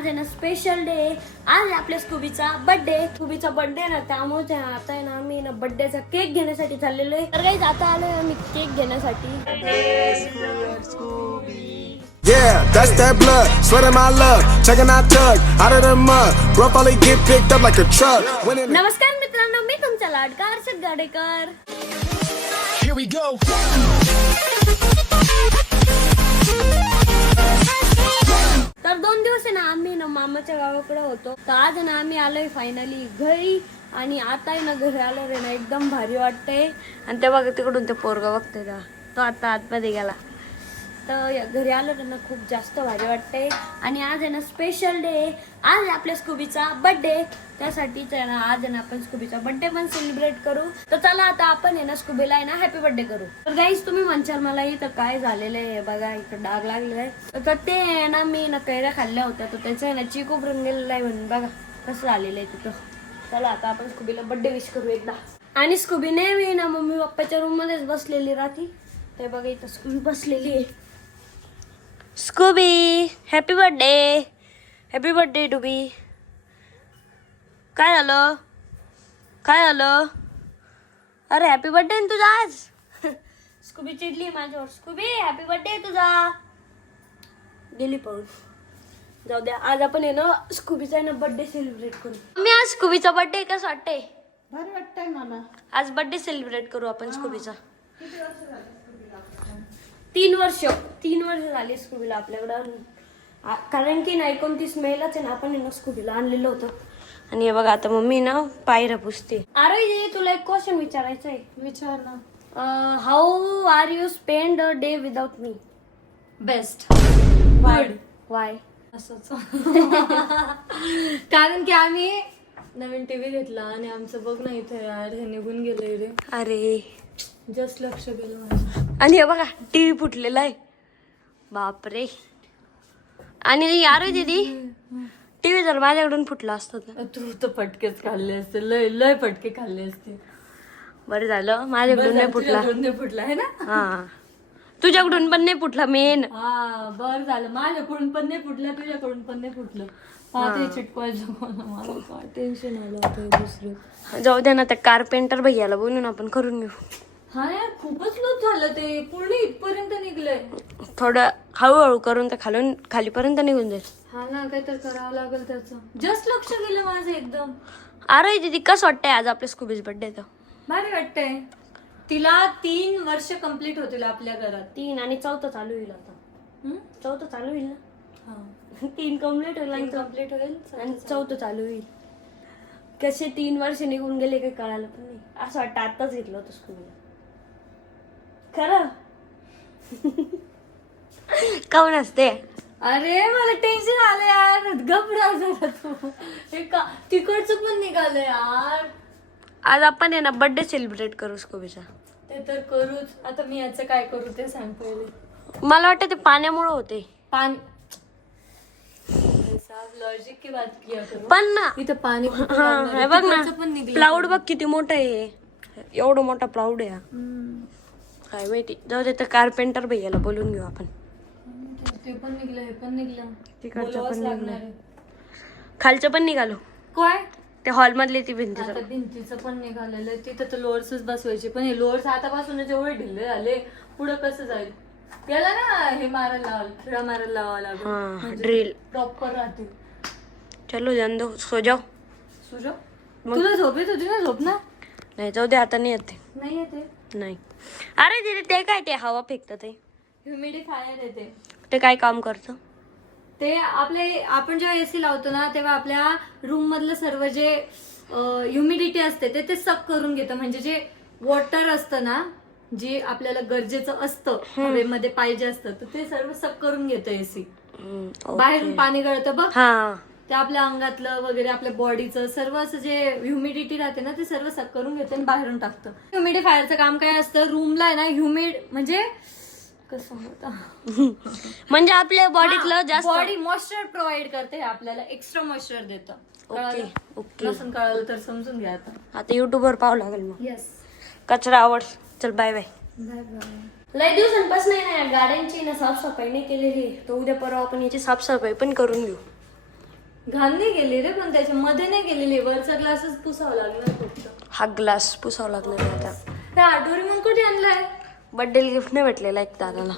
आज आहे ना स्पेशल डे. आज आहे आपल्या स्कूबीचा बर्थडे ना, त्यामुळे आता आहे ना आम्ही ना बर्थडेचा केक घेण्यासाठी चाललेलो आहे. तर काही आता आलोय आम्ही केक घेण्यासाठी. Yeah, that's that blood, sweating my love, checking out tug, out of the mud, rough only get picked up like a truck. नमस्कार मित्रांनो, मी तुमचा लाडका Harshad Gadekar. Here we go. तर 2 दिवस आहे ना आम्ही ना मामाच्या गावाकडे होतो. तर आज आहे ना आम्ही आलोय फायनली घरी. आणि आता आहे ना घरी आलो रे ना एकदम भारी वाटतंय. आणि ते बघा तिकडून ते पोरगा बघतोय का, तो आता आतमध्ये गेला. तर घरी आलो ना खूप जास्त भारी वाटतंय. आणि आज आहे ना स्पेशल डे. आज आहे आपल्या स्कूबीचा बर्थडे. त्यासाठीच आहे ना आज आहे ना आपण स्कूबीचा बर्थडे पण सेलिब्रेट करू. तर चला आता आपण आहे ना स्कूबीला आहे ना हॅपी बर्थडे करू. तर गाईस तुम्ही म्हणशाल मला इथं काय झालेलं आहे बघा, इथं डाग लागलेला आहे. तर ते आहे ना मी ना कैऱ्या खाल्ल्या होत्या, तर त्याचं आहे ना चिकू भरून गेलेलं आहे म्हणून बघा कसं झालेलं आहे तिथं. चला आता आपण स्कूबीला बर्थडे विश करू एकदा. आणि स्कूबी नेहमी ना मम्मी पप्पाच्या रूम मध्येच बसलेली राहती. ते बघा इथं स्कूबी बसलेली आहे. Scooby happy birthday to be. काय झालं अरे हॅपी बर्थडे तुझा आज. स्कूबी चिडली माझ्यावर. स्कूबी हॅपी बर्थडे तुझा. गेली पळून. जाऊ द्या, आज आपण आहे ना स्कूबीचा आहे ना बर्थडे सेलिब्रेट करू. मी आज स्कूबीचा बर्थडे कसं वाटतंय? भारी वाटतंय मला. आज बर्थडे सेलिब्रेट करू आपण स्कूबीचा. 3 वर्ष झाली स्कूबीला आपल्याकडं. कारण की ना 29 मेलाच आहे ना आपण आहे ना स्कूबीला आणलेलं होतं. आणि हे बघा आता मम्मी ना पायऱ्या पुसते. अरे तुला एक क्वेश्चन विचारायचं आहे. विचार ना. How are you spend a day without me? Best. Y? असंच. कारण की आम्ही नवीन टीव्ही घेतला आणि आमचं बघ ना इथे यार हे निघून गेले रे. अरे जस्ट लक्ष गेलं माझं. आणि हे बघा टीव्ही फुटलेला आहे. बापरे. आणि अरे दीदी टीव्ही जर माझ्याकडून फुटला असतं तर तू तर फटकेच खाल्ले असते. लय फटके खाल्ले असते. बरं झालं माझ्याकडून नाही फुटला. नाही फुटला आहे ना. हा तुझ्याकडून पण नाही फुटला मेन. हा बरं झालं. माझ्याकडून पण नाही फुटलं, तुझ्याकडून पण नाही फुटलं. पाहते चिटकवायचं मला काय टेन्शन आलं होतं दुसरं. जाऊ दे ना, त्या कारपेंटर भैयाला बोलून आपण करून घेऊ. हा यार खूपच लूज झालं ते. पूर्ण इथपर्यंत निघलंय. थोडं हळूहळू करून ते खालीपर्यंत निघून जाईल. हा ना, काहीतरी करावं लागेल त्याचं. जस्ट लक्ष गेलं माझं एकदम. अरे दीदी कसं वाटतंय आज आपल्या स्कूबीच बर्थडे? तर भारी वाटतंय. तिला 3 वर्ष कंप्लीट होतील आपल्या घरात. 3 आणि 4th चालू होईल आता. 4th चालू होईल ना. हा 3 कम्प्लीट होईल आणि कंप्लीट होईल आणि 4th चालू होईल. कसे 3 वर्ष निघून गेले काही कळालं पण नाही. असं वाटतं आताच घेतलं होतं स्कूलला. खरं काऊन असते? अरे मला टेन्शन आलं यार. घबरा झाला तू. हे का तिकडचं पण निघालं यार. आज आपण आहे ना बर्थडे सेलिब्रेट करू स्कूबीचा. ते तर करूच. आता मी याचं काय करू ते सांग पहिले. मला वाटतं ते पाण्यामुळे होते. लॉजिक की बात किया करू. पण ना इथं पाणी हे बघ ना पण निघलं. प्लाउड बघ किती मोठा आहे. एवढं मोठा प्लाउड आहे. काय माहिती. जाऊ दे, तर कारपेंटर भैयाला बोलून घेऊ आपण. ते पण निघलं, हे पण निघलं. तिकडचं पण निघलं, खालचं पण निघालो. काय ते हॉल मधले ती भिंतीचं. आता भिंतीचं पण निघालेलं. तिथं तर लोअर्सच बसवायचे, पण हे लोअर्स आतापासूनच एवढे ढिल्ले झाले. पुढं कसं जाईल? याला ना हे मारायला लावाल, खिळा मारायला लावावं लागेल. ड्रिल प्रॉपर राहतील. चलो जान दो, सो जाओ. सुजो तुला झोप येत होती ना? झोप ना. नाही जाऊ दे, आता नाही येते. नाही येते. नाही. अरे तिथे ते काय, ते हवा फेकतं ते ह्युमिडिफायर येते. ते काय काम करतं? ते आपण जेव्हा एसी लावतो ना तेव्हा आपल्या रूम मधलं सर्व जे ह्युमिडिटी असते ते सक करून घेतं. म्हणजे जे वॉटर असतं ना, जे आपल्याला गरजेचं असतं, हवेमध्ये पाहिजे असतं, तर ते सर्व सक करून घेतं एसी. बाहेरून पाणी गळतं बघ, ते आपल्या अंगातलं वगैरे आपल्या बॉडीचं सर्व असं जे ह्युमिडिटी राहते ना ते सर्व सक करून घेतं आणि बाहेरून टाकतं. ह्युमिडिफायरचं काम काय असतं? रूमला आहे ना ह्युमिड म्हणजे कसं होतं म्हणजे आपल्या बॉडीतलं जास्त बॉडी मॉइश्चर प्रोव्हाइड करते. आपल्याला एक्स्ट्रा मॉइश्चर देतं. ओके नसून कळालं तर समजून घ्या. आता युट्यूबवर पाहावं लागेल मग. येस. कचरा आवड. चल बाय बाय. Bye bye. लय दिवसांपासून ना गाड्यांची ना साफसफाई नाही केलेली. तर उद्या परवा आपण याची साफसफाई पण करून घेऊ. घाण नाही गेली रे, पण त्याच्या मध्ये नाही गेलेली, वरचा ग्लासच पुसावा लागणार फक्त. हा ग्लास पुसावा लागणार आहे आता. त्या आठवडी मग कुठे आणलाय? बर्थडे गिफ्ट नाही भेटलेला एक दादाला.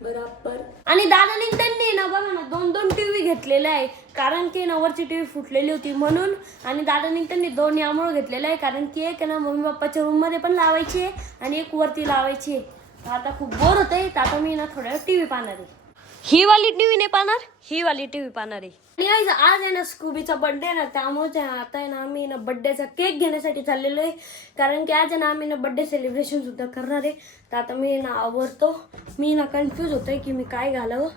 बरोबर. आणि दादाने त्यांनी ना बघा ना 2 टीव्ही घेतलेले आहे, कारण की नवरची टीव्ही फुटलेली होती म्हणून. आणि दादाने त्यांनी 2 यामुळे घेतलेले आहे, कारण की एक ना मम्मी पप्पाच्या रूम मध्ये पण लावायची आहे आणि एक वरती लावायची आहे. तर आता खूप बोर होतंय, तर आता मी ना थोड्या टीव्ही पाहणार आहे. ही वाली टीव्ही नाही पाहणार, ही वाली टीव्ही पाहणार आहे. आणि आज आहे ना स्कूबीचा बर्थडे ना, त्यामुळे आता आहे ना आम्ही ना बर्थडेचा केक घेण्यासाठी चाललेलो आहे, कारण की आज आहे ना आम्ही ना बर्थडे सेलिब्रेशन सुद्धा करणार आहे. तर आता मी ना आवरतो, मी ना कन्फ्यूज होतोय की मी काय घालावं.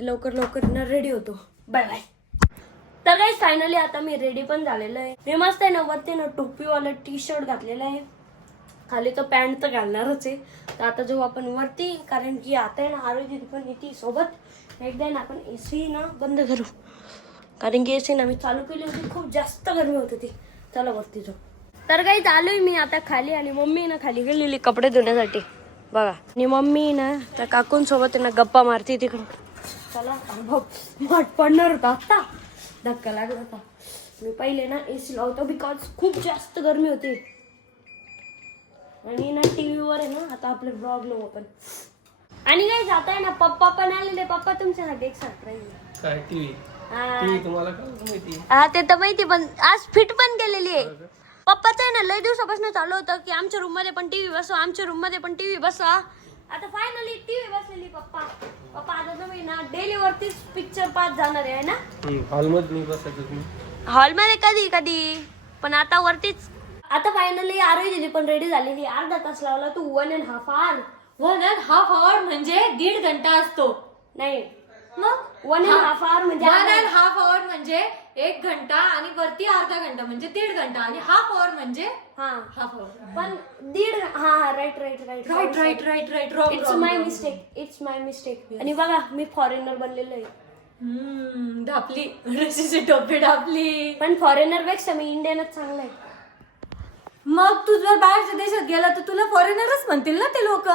लवकर ना रेडी होतो. Bye bye. तर काही फायनली आता मी रेडी पण झालेलो आहे. मी मस्त आहे ना वरती ना टोपीवाला टी-शर्ट घातलेला आहे, खाली तो पॅन्ट तर घालणारच आहे. तर आता जाऊ आपण वरती, कारण की आता आहे ना आरोग्य पण येते सोबत. एकदा ना आपण एसी ना बंद करू, कारण की एसी ना मी चालू केली होती, खूप जास्त गरमी होत होती. चला वरती जाऊ. तर काही आलोय मी आता खाली, आणि मम्मी ना खाली गेलेली कपडे धुण्यासाठी बघा. आणि मम्मी ना त्या काकूंसोबत ना गप्पा मारते तिकडून. चला वाट पडणार होता, आता धक्का लागला होता. मी पहिले ना एसी लावतो, बिकॉज खूप जास्त गरमी होती. आणि ना टीव्हीवर आहे ना आता आपले ब्लॉग लावू आपण. आणि काही जात आहे ना पप्पा पण आलेले. पप्पा तुमच्यासाठी एक सरप्राईज आहे. काय टीव्ही? टीव्ही तुम्हाला काय माहिती? हा ते तर माहिती, पण आज फिट पण केलेली आहे. पप्पाचं आहे ना लय दिवसापासून चालू होतं की आमच्या रूम मध्ये पण टीव्ही बसवा, आमच्या रूम मध्ये पण टीव्ही बसवा. आता फायनली टीव्ही बसलेली. पप्पा आता तुम्ही ना डेली वरतीच पिक्चर पाहत जाणार आहे ना? हॉलमध्ये नाही बसायचं तुम्ही? हॉलमध्ये कधी पण आता वरतीच. आता फायनली आरोही दिली पण रेडी झालेली. अर्धा तास लावला तू 1.5 hour. 1.5 hour म्हणजे 1.5 घंटा असतो. नाही मग 1.5 hour म्हणजे 1.5 hour म्हणजे 1 घंटा, आणि वरती अर्धा घंटा म्हणजे 1.5 घंटा, आणि हाफ hour म्हणजे हाफ हाफ hour. पण 1.5. हा right right it's my mistake. आणि बघा मी फॉरेनर बनलेलो आहे. ढापली रशीची टोपी ढापली. पण फॉरेनर पेक्षा मी इंडियनच चांगला आहे. मग तू जर बाहेरच्या देशात गेला तर तुला फॉरेनरच म्हणतील ना ते लोक.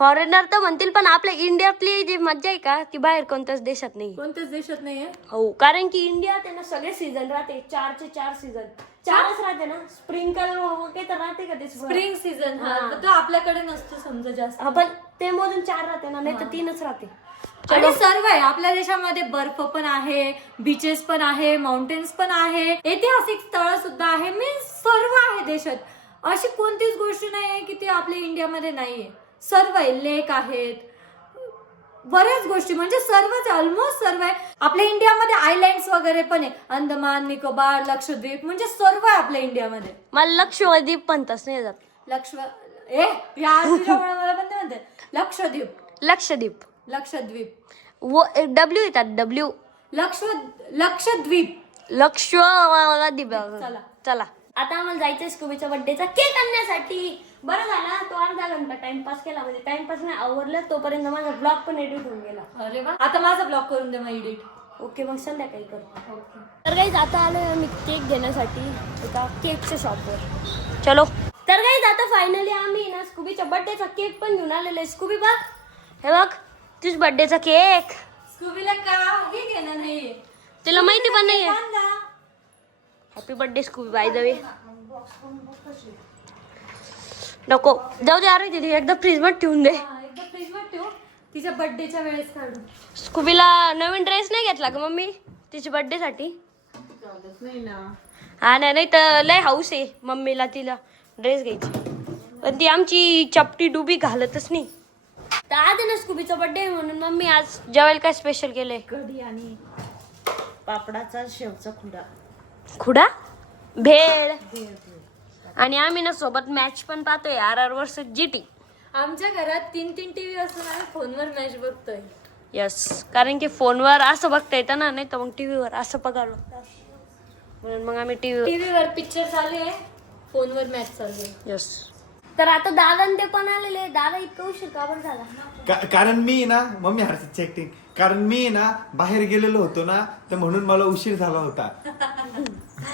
फॉरेनर तर म्हणतील, पण आपल्या इंडियातली जी मज्जा आहे का ती बाहेर कोणत्याच देशात नाही. कोणत्याच देशात नाहीये. हो, कारण की इंडियात आहे ना सगळे सीझन राहते. 4चे 4 सीझन. 4च राहते ना. स्प्रिंकल वगैरे तर राहते का ते स्प्रिंग सीझन. तो आपल्याकडे नसतो समजा जास्त. पण ते मोजून 4 राहते ना, नाही तर 3च राहते. आणि सर्व आहे आपल्या देशामध्ये. बर्फ पण आहे, बीचेस पण आहे, माउंटेन्स पण आहे, ऐतिहासिक स्थळ सुद्धा आहे. मीन्स सर्व आहे देशात. अशी कोणतीच गोष्ट नाही आहे की ती आपल्या इंडियामध्ये नाहीये. सर्व आहे. लेक आहेत, बऱ्याच गोष्टी, म्हणजे सर्वच ऑलमोस्ट सर्व आहे. आपल्या इंडियामध्ये आयलँड्स वगैरे पण आहे. अंदमान निकोबार, लक्षद्वीप, म्हणजे सर्व आहे आपल्या इंडियामध्ये. मला लक्षद्वीप पण तस नाही जात. मला पण ते म्हणते लक्षद्वीप. लक्षद्वीप डब्ल्यू येतात. डब्ल्यू लक्षद्वीप. लक्षद्वीप. चला. चला आता आम्हाला जायचंय स्कूबीच्या बर्थडेचा केक आणण्यासाठी. बरं झाला तो अर्धा घंटा टाइमपास केला, म्हणजे टाइमपास नाही आवरलं तोपर्यंत माझा ब्लॉग पण एडिट होऊन गेला. अरे वा. आता माझा ब्लॉग करून दे मग एडिट. ओके, मग संध्याकाळी करतो. तर गाईज आता आलोय आम्ही केक घेण्यासाठी एका केकच्या शॉपवर. चलो. तर गाईज आता फायनली आम्ही ना स्कूबीच्या बर्थडेचा केक पण घेऊन आलेलो आहे. स्कूबी बघ, हे बघ तुझ बर्थडेचा केक. स्कूबीला काही घेणं नाहीये, तुला माहिती पण नाहीये. Happy birthday Scooby by the way. नको जाऊ दे. अरे दीदी एकदा फ्रीज मध्ये ठेवून दे. एकदा फ्रीज मध्ये ठेव, तिच्या बर्थडेच्या वेळेस काढू. स्कूबीला नवीन ड्रेस नाही घेतला का मम्मी तिच्या बर्थडे साठी? हा नाही तर लय हाऊस आहे मम्मीला तिला ड्रेस घ्यायची, पण ती आमची चपटी डुबी घालतच नाही. तर आज आहे ना स्कूबीचा बर्थडे म्हणून मम्मी आज जेवायला काय स्पेशल केलंय? कढी आणि पापडाचा शेवचा खुडा भेळ. आणि आम्ही ना सोबत मॅच पण पाहतोय RR वर्सेस GT. आमच्या घरात 3 टीव्ही असून आम्ही फोनवर मॅच बघतोय. यस, कारण की फोनवर असं बघता येतं ना, नाही तर मग टीव्हीवर असं बघावं लागतं, म्हणून मग आम्ही टीव्हीवर पिक्चर चालू आहे, फोनवर मॅच चालू आहे. यस. तर आता दादा ते पण आलेले. दादा इतका उशीर का बरं झाला? कारण मी ना मम्मी हर्षदची ऍक्टिंग, कारण मी ना बाहेर गेलेलो होतो ना, तर म्हणून मला उशीर झाला होता.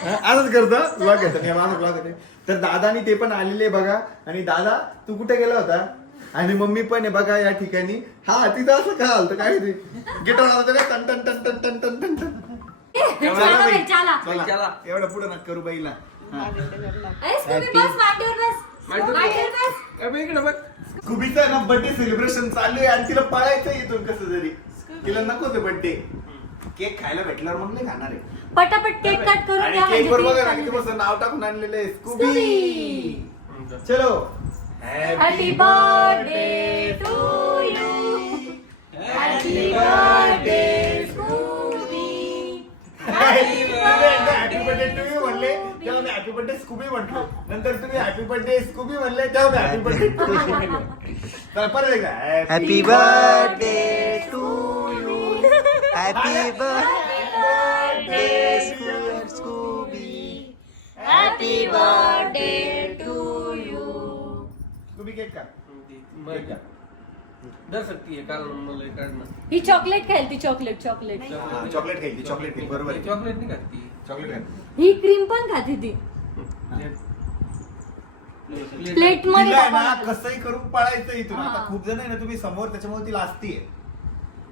असंच करतो ब्लॉग घेतो माझा ब्लॉग घेतो. तर दादानी ते पण आलेले बघा. आणि दादा तू कुठे गेला होता? आणि मम्मी पण आहे बघा या ठिकाणी. हा तिथं असं का आलं काय ते गिटार वाजवतं काय टन टन टन टन टन टन टन. चला बाई, चला. चला एवढं पुढे नका करू बाईला. ए, स्कूबी बस मांडीवर बस. मांडीवर बस. अबे इकडे बघ. स्कूबीचा ना बर्थडे सेलिब्रेशन चालू आहे आणि तिला पळायचं इथून कसं तरी. तिला नको ते बर्थडे केक खायला भेटल्यावर मग नाही खाणार आहे. पटापट केक कट करून आणि द्या केक वर बघा ना म्हणजे किती मस्त नाव टाकून आणलेलं आहे स्कूबी. स्कूबी. चलो happy birthday to you. Happy birthday Scooby. Happy birthday to you म्हणले तेव्हा मी हॅपी बर्थडे स्कूबी म्हटलो. नंतर तुम्ही हॅपी बर्थडे स्कूबी म्हणले तेव्हा मी हॅपी बर्थडे टू यू म्हटलो. तर परत एकदा happy birthday to you. Happy birthday Scooby. Happy birthday to you. Scooby cake का बरं का? दर सकती है काल मला काढणं. ही चॉकलेट खाईल ती चॉकलेट. चॉकलेट खायची चॉकलेट खायची बरोबर आहे. चॉकलेट नाही खाती. चॉकलेट खायची. ही क्रीम पण खाते ती. प्लेट मध्ये तिला आहे ना टाकावं. कसंही करून पळायचं इथून. आता खूप जण आहे ना तुम्ही समोर त्याच्यामुळे ती लाजतीये.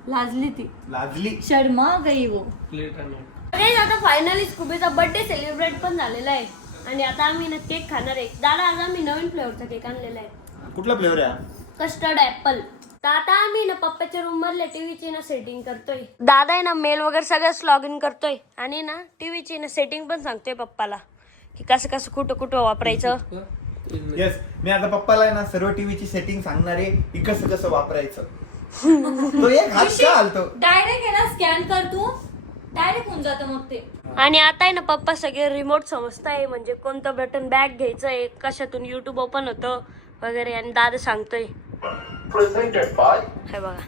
लाजली ती. लाजली. शर्मा गई वो. प्लेट आणि Guys, आता फायनली स्कूबीचा बर्थडे सेलिब्रेट पण झालेला आहे आणि आता आम्ही ना केक खाणार आहे. दादा आज आम्ही नवीन फ्लेवरचा केक आणलेला आहे. कुठला फ्लेवर आहे? Custard apple. तर आता आम्ही ना पप्पाच्या रूम मधल्या टीव्हीची ना सेटिंग करतोय. दादा आहे ना मेल वगैरे सगळंच लॉग इन करतोय आणि ना टीव्हीची ना सेटिंग पण सांगतोय पप्पाला की कसं कसं कुठं कुठं वापरायचं. येस मी आता पप्पाला आहे ना सर्व टीव्हीची सेटिंग सांगणार आहे की कसं कसं वापरायचं. तो एक हात का हलतो. डायरेक्ट आहे ना स्कॅन कर तू. डायरेक्ट होऊन जातं मग ते. आणि आता आहे ना पप्पा सगळे रिमोट समजताय म्हणजे कोणतं बटन बॅक घ्यायचंय कशातून युट्यूब ओपन होतं वगैरे आणि दादा सांगतोय. हे बघा.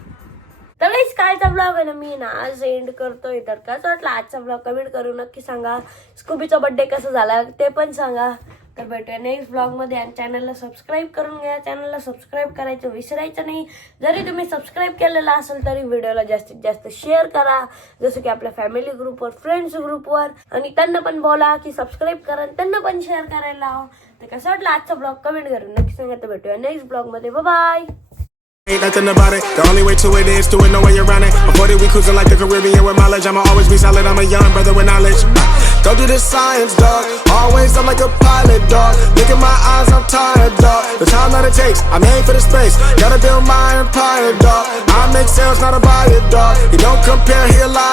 तर कालचा ब्लॉग आहे ना मी ना आज एंड करतोय. तर कसं वाटलं आजचा ब्लॉग कमेंट करून नक्की सांगा. स्कूबीचा बर्थडे कसा झाला ते पण सांगा. तर भेटूया नेक्स्ट ब्लॉग मध्ये आणि चॅनलला सबस्क्राईब करून घ्या. चॅनलला सबस्क्राईब करायचं विसरायचं नाही. जरी तुम्ही सबस्क्राईब केलेलं असेल तरी व्हिडिओला जास्तीत जास्त शेअर करा जसं की आपल्या फॅमिली ग्रुपवर फ्रेंड्स ग्रुपवर आणि त्यांना पण बोला की सबस्क्राईब करा त्यांना पण शेअर करायला लावा. तर कसं वाटलं आजचा ब्लॉग कमेंट करून नक्की सांगा. तर भेटूया नेक्स्ट ब्लॉग मध्ये. Bye. Ain't nothing about it. The only way to it is to it, no way around it. Before that, we cruising like the Caribbean with mileage. I'ma always be solid. I'm a young brother with knowledge. Go do the science, dog. Always up like a pilot, dog. Look at my eyes, I'm tired, dog. The time that it takes, I'm made for the space. Gotta build my empire, dog. I make sales, not a buyer, dog. You don't compare here, lie.